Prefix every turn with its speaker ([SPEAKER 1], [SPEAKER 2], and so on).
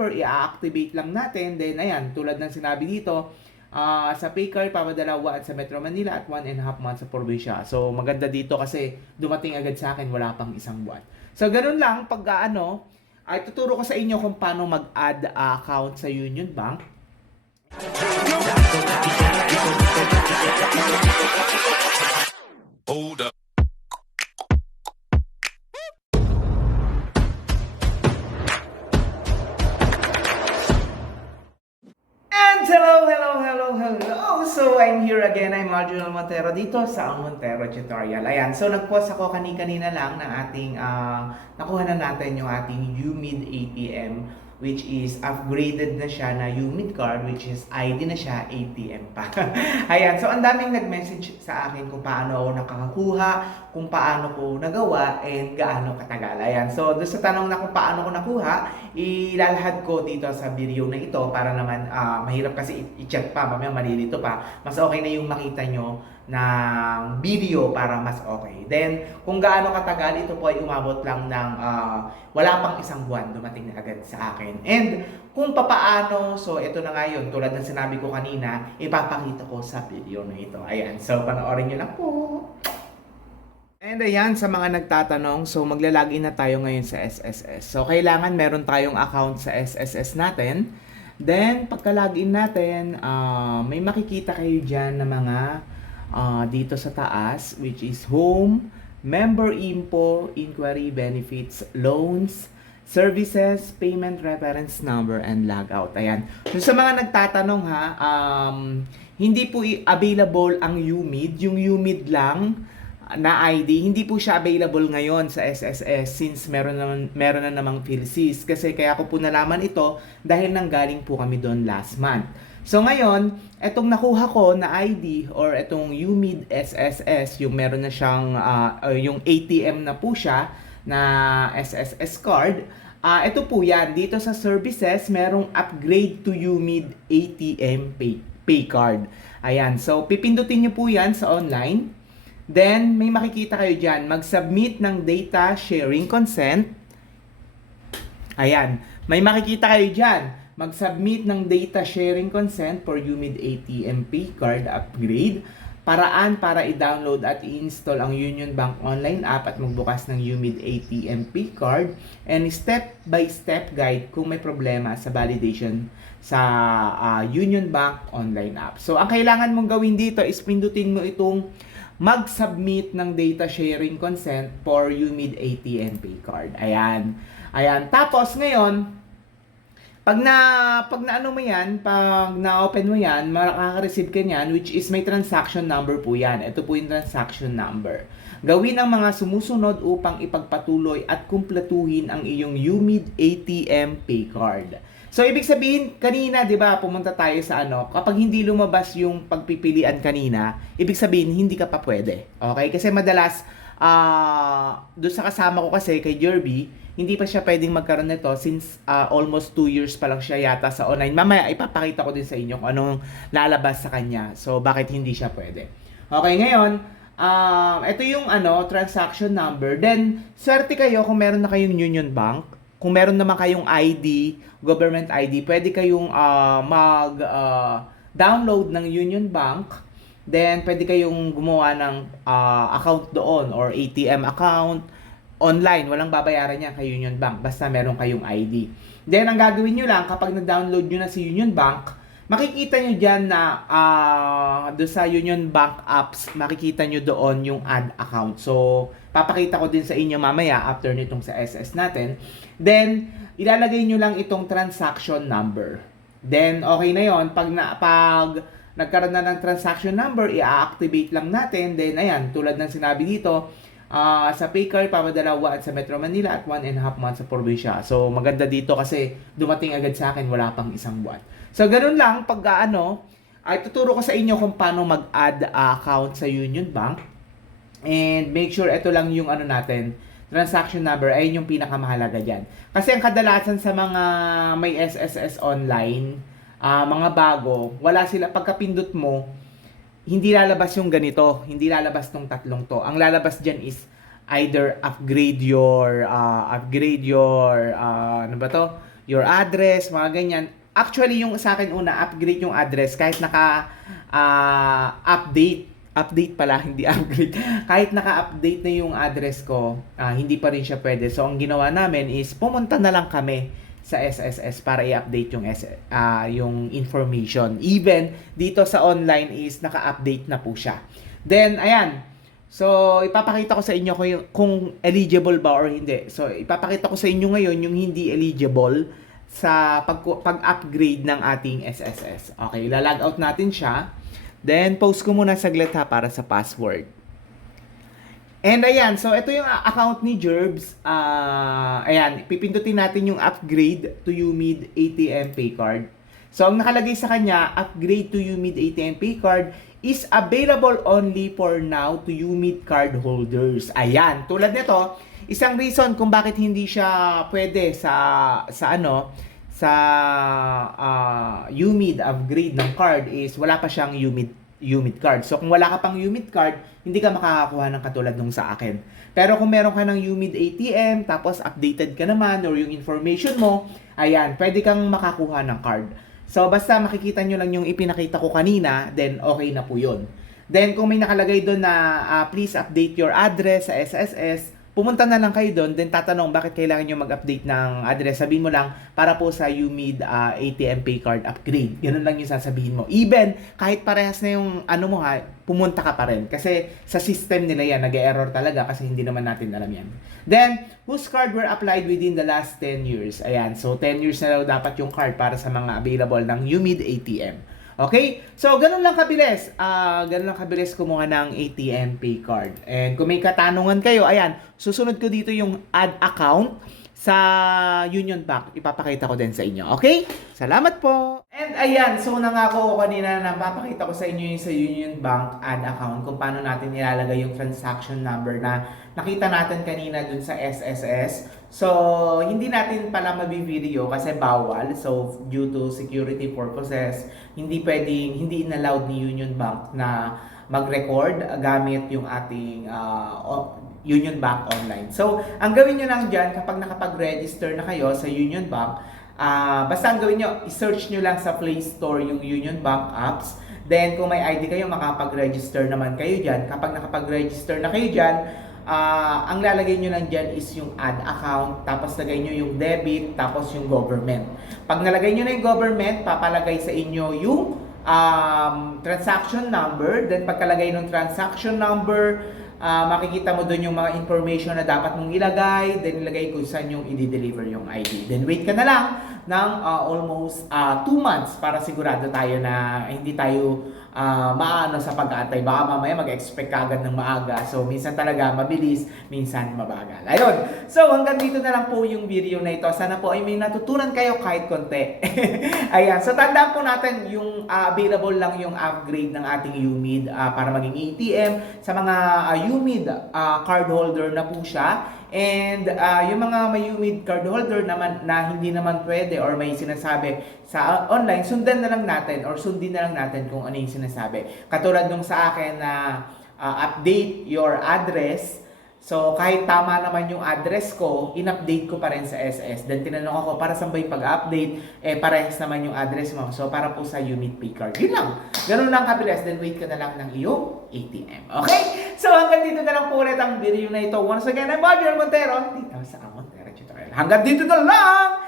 [SPEAKER 1] number, i-activate lang natin. Then, ayan, tulad ng sinabi dito, ah, sa paycard, papadala one sa Metro Manila at one and a half months sa probinsya. So, maganda dito kasi dumating agad sa akin, wala pang isang buwan. So, ganun lang, pag ah, ano, ay tuturo ko sa inyo kung paano mag-add ah, account sa Union Bank.
[SPEAKER 2] Hold up.
[SPEAKER 1] Here again. I'm Marginal Montero dito sa Ang Montero Tutorial. Ayan, so nag-post ako kani-kanina lang ng ating, ah, nakuha na natin yung ating UMID ATM which is upgraded na siya na UMID card which is ID na siya, ATM pa. Ayan, so ang daming nag-message sa akin kung paano ako nakakakuha, kung paano ko nagawa, and gaano katagal. Ayan, so doon sa tanong na kung paano ko nakuha, ilalahad ko dito sa video na ito para naman ah, mahirap kasi i- i-check pa, mamaya malilito pa. Mas okay na yung makita nyo ng video para mas okay. Then, kung gaano katagal, ito po ay umabot lang ng ah, wala pang isang buwan, dumating na agad sa akin. And kung papaano, so ito na nga yun, tulad ng sinabi ko kanina, ipapakita ko sa video na ito. Ayan, so panoorin nyo lang po. And ayan, sa mga nagtatanong, so maglalagin na tayo ngayon sa SSS. So kailangan meron tayong account sa SSS natin. Then, pagka-login natin, ah, may makikita kayo dyan na mga ah, dito sa taas, which is home, member info, inquiry, benefits, loans, services, payment reference number, and logout. Ayan. So sa mga nagtatanong ha, um, hindi po available ang UMID. Yung UMID lang na ID, hindi po siya available ngayon sa SSS since meron naman meron na namang PhilSys kasi kaya ko po nalaman ito dahil nanggaling po kami doon last month. So ngayon, etong nakuha ko na ID or etong UMID SSS, yung meron na siyang or yung ATM na po siya na SSS card, ah ito po yan. Dito sa services, merong upgrade to UMID ATM pay, pay card. Ayan, so pipindutin niyo po yan sa online. Then, may makikita kayo dyan, mag-submit ng data sharing consent. Ayan, may makikita kayo dyan, mag-submit ng data sharing consent for UMID ATM Pay Card upgrade. Paraan para i-download at i-install ang Union Bank online app at magbukas ng UMID ATM Pay Card and step-by-step guide kung may problema sa validation sa ah, Union Bank online app. So, ang kailangan mong gawin dito is pindutin mo itong mag-submit ng data sharing consent for UMID ATM Pay Card. Ayan. Ayan. Tapos ngayon, pag na pag na ano mo yan, pag na-open mo yan, makaka-receive ka niyan which is may transaction number po yan. Ito po yung transaction number. Gawin ang mga sumusunod upang ipagpatuloy at kumpletuhin ang iyong UMID ATM Pay Card. So, ibig sabihin, kanina, di ba, pumunta tayo sa ano, kapag hindi lumabas yung pagpipilian kanina, ibig sabihin, hindi ka pa pwede. Okay? Kasi madalas, ah doon sa kasama ko kasi, kay Jerby, hindi pa siya pwedeng magkaroon nito since ah, almost 2 years pa lang siya yata sa online. Mamaya, ipapakita ko din sa inyo kung anong lalabas sa kanya. So, bakit hindi siya pwede. Okay, ngayon, um, ito yung ano, transaction number. Then, swerte kayo kung meron na kayong Union Bank kung meron naman kayong ID, government ID, pwede kayong ah, mag ah, download ng Union Bank. Then pwede kayong gumawa ng ah, account doon or ATM account online. Walang babayaran niya kay Union Bank basta meron kayong ID. Then ang gagawin niyo lang kapag na-download niyo na si Union Bank, makikita nyo dyan na ah doon sa Union Bank apps, makikita nyo doon yung add account. So, papakita ko din sa inyo mamaya after nitong sa SS natin. Then, ilalagay nyo lang itong transaction number. Then, okay na yon Pag, na, pag nagkaroon na ng transaction number, i-activate lang natin. Then, ayan, tulad ng sinabi dito, ah sa paycard, papadala one sa Metro Manila at one and a half months sa probinsya. So, maganda dito kasi dumating agad sa akin, wala pang isang buwan. So, ganun lang, pag ah, ano, ay tuturo ko sa inyo kung paano mag-add ah, account sa Union Bank. And make sure ito lang yung ano natin, transaction number, ayun yung pinakamahalaga dyan. Kasi ang kadalasan sa mga may SSS online, ah, mga bago, wala sila, pagkapindot mo, hindi lalabas yung ganito, hindi lalabas tong tatlong to. Ang lalabas dyan is either upgrade your, ah, upgrade your, ah, ano ba to? your address, mga ganyan. Actually, yung sa akin una, upgrade yung address kahit naka ah, update update pala, hindi upgrade. Kahit naka-update na yung address ko, ah, hindi pa rin siya pwede. So, ang ginawa namin is pumunta na lang kami sa SSS para i-update yung ah, yung information. Even dito sa online is naka-update na po siya. Then ayan. So ipapakita ko sa inyo kung, kung eligible ba or hindi. So ipapakita ko sa inyo ngayon yung hindi eligible sa pag pag-upgrade ng ating SSS. Okay, lalag out natin siya. Then post ko muna saglit ha para sa password. And ayan, so ito yung account ni Jerbs. Ah, ayan, pipindutin natin yung upgrade to UMID ATM Pay Card. So ang nakalagay sa kanya, upgrade to UMID ATM Pay Card is available only for now to UMID card holders. Ayan, tulad nito, isang reason kung bakit hindi siya pwede sa sa ano sa ah, UMID upgrade ng card is wala pa siyang UMID UMID card. So kung wala ka pang UMID card, hindi ka makakakuha ng katulad nung sa akin. Pero kung meron ka ng UMID ATM, tapos updated ka naman or yung information mo, ayan, pwede kang makakuha ng card. So basta makikita nyo lang yung ipinakita ko kanina, then okay na po yun. Then kung may nakalagay doon na ah, please update your address sa SSS, pumunta na lang kayo doon, then tatanong bakit kailangan nyo mag-update ng address. Sabihin mo lang, para po sa UMID ah, ATM Pay Card upgrade. Ganun lang yung sasabihin mo. Even, kahit parehas na yung ano mo ha, pumunta ka pa rin. Kasi sa system nila yan, nag-error talaga kasi hindi naman natin alam yan. Then, whose card were applied within the last 10 years? Ayan, so 10 years na daw dapat yung card para sa mga available ng UMID ATM. Okay? So, ganun lang kabilis. Ah, ganun lang kabilis kumuha ng ATM Pay Card. And kung may katanungan kayo, ayan, susunod ko dito yung add account sa Union Bank. Ipapakita ko din sa inyo. Okay? Salamat po! And ayan, so nangako ko kanina na papakita ko sa inyo yung sa Union Bank add account kung paano natin nilalagay yung transaction number na nakita natin kanina dun sa SSS. So, hindi natin pala mabivideo kasi bawal. So, due to security purposes, hindi pwedeng, hindi inallowed ni Union Bank na mag-record gamit yung ating o- Union Bank online. So, ang gawin nyo lang dyan, kapag nakapag-register na kayo sa Union Bank, ah basta ang gawin nyo, i-search nyo lang sa Play Store yung Union Bank apps. Then, kung may ID kayo, makapag-register naman kayo dyan. Kapag nakapag-register na kayo dyan, ah ang lalagay nyo lang dyan is yung add account, tapos lagay nyo yung debit, tapos yung government. Pag nalagay nyo na yung government, papalagay sa inyo yung um, transaction number. Then pagkalagay ng transaction number, ah, makikita mo doon yung mga information na dapat mong ilagay. Then ilagay kung saan yung i-deliver yung ID. Then wait ka na lang ng ah, almost 2 months para sigurado tayo na hindi tayo ah, maano sa pag-aantay. Baka mamaya mag-expect ka agad ng maaga. So, minsan talaga mabilis, minsan mabagal. Ayun. So, hanggang dito na lang po yung video na ito. Sana po ay may natutunan kayo kahit konti. Ayan. So, tandaan po natin yung ah, available lang yung upgrade ng ating UMID ah, para maging ATM sa mga ah, UMID ah, card holder na po siya. And ah, yung mga may UMID card holder naman na hindi naman pwede or may sinasabi sa online, sundan na lang natin or sundin na lang natin kung ano yung sinasabi. Katulad nung sa akin na ah, update your address. So, kahit tama naman yung address ko, in-update ko pa rin sa SS. Then, tinanong ako, para saan ba yung pag-update? Eh, parehas naman yung address mo. So, para po sa unit pay card. Yun lang. Ganun lang kabilis. Then, wait ka na lang ng iyong ATM. Okay? So, hanggang dito na lang po ulit ang video na ito. Once again, I'm Adrian Montero. Dito sa Montero Tutorial. Hanggang dito na lang!